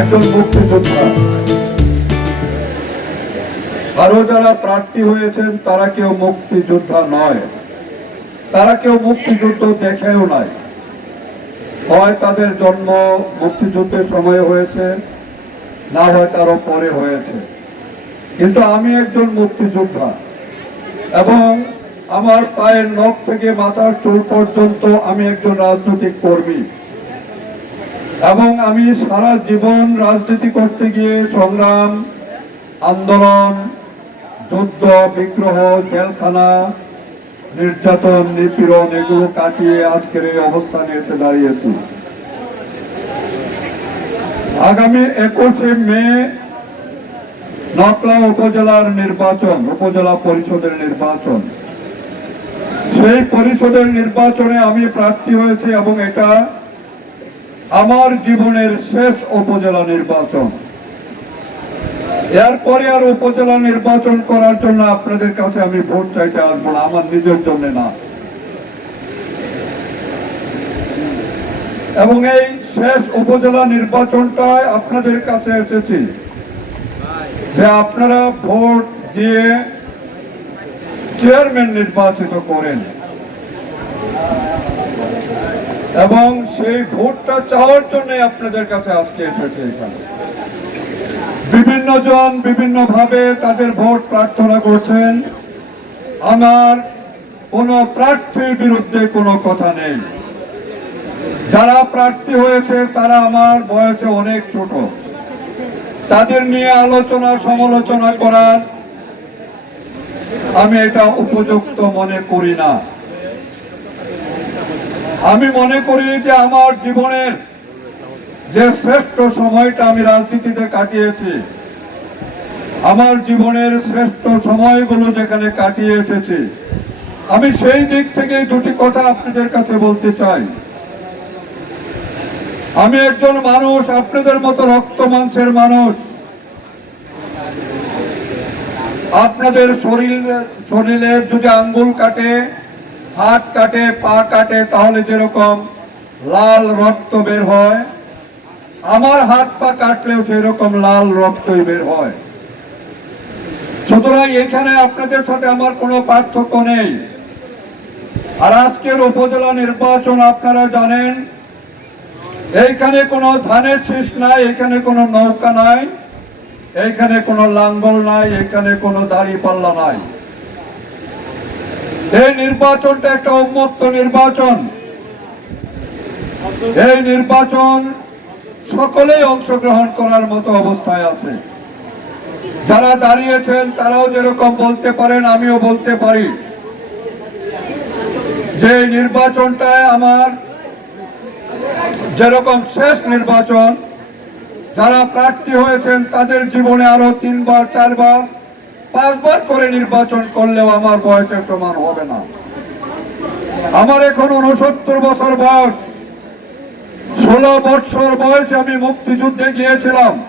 একজন মুক্তিযোদ্ধা আরও যারা প্রার্থী হয়েছেন, তারা কেউ মুক্তিযোদ্ধা নয়। তারা কেউ মুক্তিযুদ্ধ দেখেও নাই। হয় তাদের জন্ম মুক্তিযুদ্ধের সময় হয়েছে, না হয় তারও পরে হয়েছে। কিন্তু আমি একজন মুক্তিযোদ্ধা এবং আমার পায়ের নখ থেকে মাথার চুল পর্যন্ত আমি একজন রাজনৈতিক কর্মী। এবং আমি সারা জীবন রাজনীতি করতে গিয়ে সংগ্রাম, আন্দোলন, যুদ্ধ, বিগ্রহ, জেলখানা, নির্যাতন, নিপীড়ন এগুলো কাটিয়ে আজকের এই অবস্থানে এসে দাঁড়িয়েছি। আগামী একুশে মে নকলা উপজেলার নির্বাচন, উপজেলা পরিষদের নির্বাচন। সেই পরিষদের নির্বাচনে আমি প্রার্থী হয়েছি এবং এটা আমার জীবনের শেষ উপজেলা নির্বাচন। এরপরে আর উপজেলা নির্বাচন করার জন্য আপনাদের কাছে আমি ভোট চাইতে আসব না, আমার নিজের জন্য না। এবং এই শেষ উপজেলা নির্বাচনটায় আপনাদের কাছে এসেছি যে আপনারা ভোট দিয়ে চেয়ারম্যান নির্বাচিত করেন। এবং সেই ভোটটা চাওয়ার জন্য আপনাদের কাছে আজকে এসেছে এখানে। বিভিন্ন জন বিভিন্ন ভাবে তাদের ভোট প্রার্থনা করছেন। আমার কোন প্রার্থীর বিরুদ্ধে কোনো কথা নেই। যারা প্রার্থী হয়েছে, তারা আমার বয়সে অনেক ছোট। তাদের নিয়ে আলোচনা, সমালোচনা করার আমি এটা উপযুক্ত মনে করি না। আমি মনে করি যে আমার জীবনের যে শ্রেষ্ঠ সময়টা আমি রাজনীতিতে কাটিয়েছি, আমার জীবনের শ্রেষ্ঠ সময়গুলো যেখানে কাটিয়ে এসেছি, আমি সেই দিক থেকে দুটি কথা আপনাদের কাছে বলতে চাই। আমি একজন মানুষ, আপনাদের মতো রক্ত মাংসের মানুষ। আপনাদের শরীর শরীরের যদি আঙ্গুল কাটে হাত কাটে, পা কাটে, তাহলে যেরকম লাল রক্ত বের হয়, আমার হাত পা কাটলেও সেরকম লাল রক্তই বের হয়। সুতরাং এখানে আপনাদের সাথে আমার কোনো পার্থক্য নেই। আর আজকের উপজেলা নির্বাচন আপনারা জানেন, এইখানে কোনো ধানের শীষ নাই, এখানে কোনো নৌকা নাই, এইখানে কোনো লাঙ্গল নাই এখানে কোনো দাড়ি পাল্লা নাই। এই নির্বাচনটা একটা উন্মুক্ত নির্বাচন। এই নির্বাচন সকলেই অংশগ্রহণ করার মতো অবস্থায় আছে। যারা দাঁড়িয়েছেন, তারাও যেরকম বলতে পারেন, আমিও বলতে পারি। যে নির্বাচনটায় আমার যেরকম শেষ নির্বাচন, যারা প্রার্থী হয়েছেন, তাদের জীবনে আরও তিনবার, চারবার পাঁচবার করে নির্বাচন করলেও আমার বয়সের সমান হবে না। আমার এখন উনসত্তর বছর বয়স। ষোলো বছর বয়সে আমি মুক্তিযুদ্ধে গিয়েছিলাম।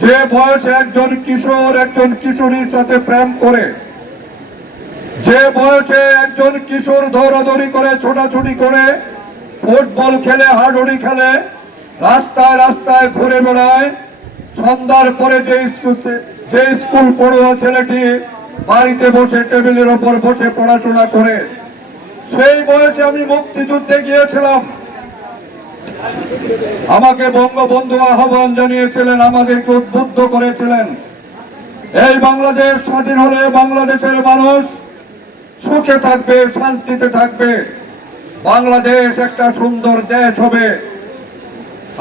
যে বয়সে একজন কিশোর একজন কিশোরীর সাথে প্রেম করে, যে বয়সে একজন কিশোর দৌড়াদৌড়ি করে, ছোটাছুটি করে, ফুটবল খেলে, হাডুড়ি খেলে, রাস্তায় রাস্তায় ঘুরে বেড়ায়, সন্ধ্যার পরে যে স্কুল- যে স্কুল পড়ুয়া ছেলেটি বাড়িতে বসে টেবিলের ওপর বসে পড়াশোনা করে, সেই বয়সে আমি মুক্তিযুদ্ধে গিয়েছিলাম। আমাকে বঙ্গবন্ধু আহ্বান জানিয়েছিলেন, আমাদেরকে উদ্বুদ্ধ করেছিলেন। এই বাংলাদেশ স্বাধীন হলে বাংলাদেশের মানুষ সুখে থাকবে, শান্তিতে থাকবে। বাংলাদেশ একটা সুন্দর দেশ হবে।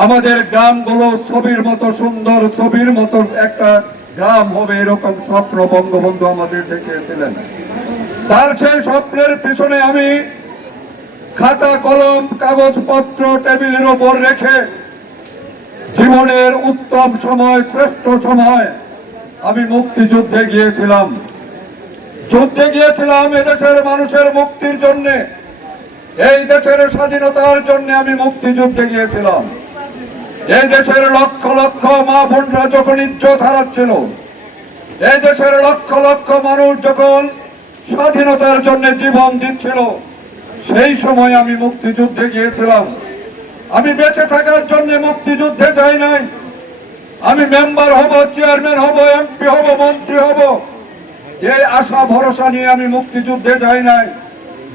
আমাদের গ্রামগুলো ছবির মতো সুন্দর, ছবির মতো একটা গ্রাম হবে এরকম স্বপ্ন বঙ্গবন্ধু আমাদের দেখিয়েছিলেন তার সেই স্বপ্নের পিছনে আমি খাতা, কলম, কাগজপত্র, টেবিলের ওপর রেখে জীবনের উত্তম সময়, শ্রেষ্ঠ সময় আমি মুক্তিযুদ্ধে গিয়েছিলাম। যুদ্ধে গিয়েছিলাম এদেশের মানুষের মুক্তির জন্যে। এই দেশের স্বাধীনতার জন্য আমি মুক্তিযুদ্ধে গিয়েছিলাম। এই দেশের লক্ষ লক্ষ মা বোনরা যখন ইজ্জত হারাচ্ছিল এই দেশের লক্ষ লক্ষ মানুষ যখন স্বাধীনতার জন্য জীবন দিচ্ছিল, সেই সময় আমি মুক্তিযুদ্ধে গিয়েছিলাম। আমি বেঁচে থাকার জন্য মুক্তিযুদ্ধে যাই নাই। আমি মেম্বার হব, চেয়ারম্যান হব, এমপি হব, মন্ত্রী হব। এই আশা, ভরসা নিয়ে আমি মুক্তিযুদ্ধে যাই নাই,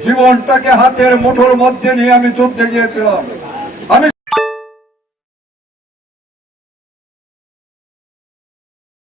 জীবনটাকে হাতের মুঠোর মধ্যে নিয়ে আমি যুদ্ধে গিয়েছিলাম।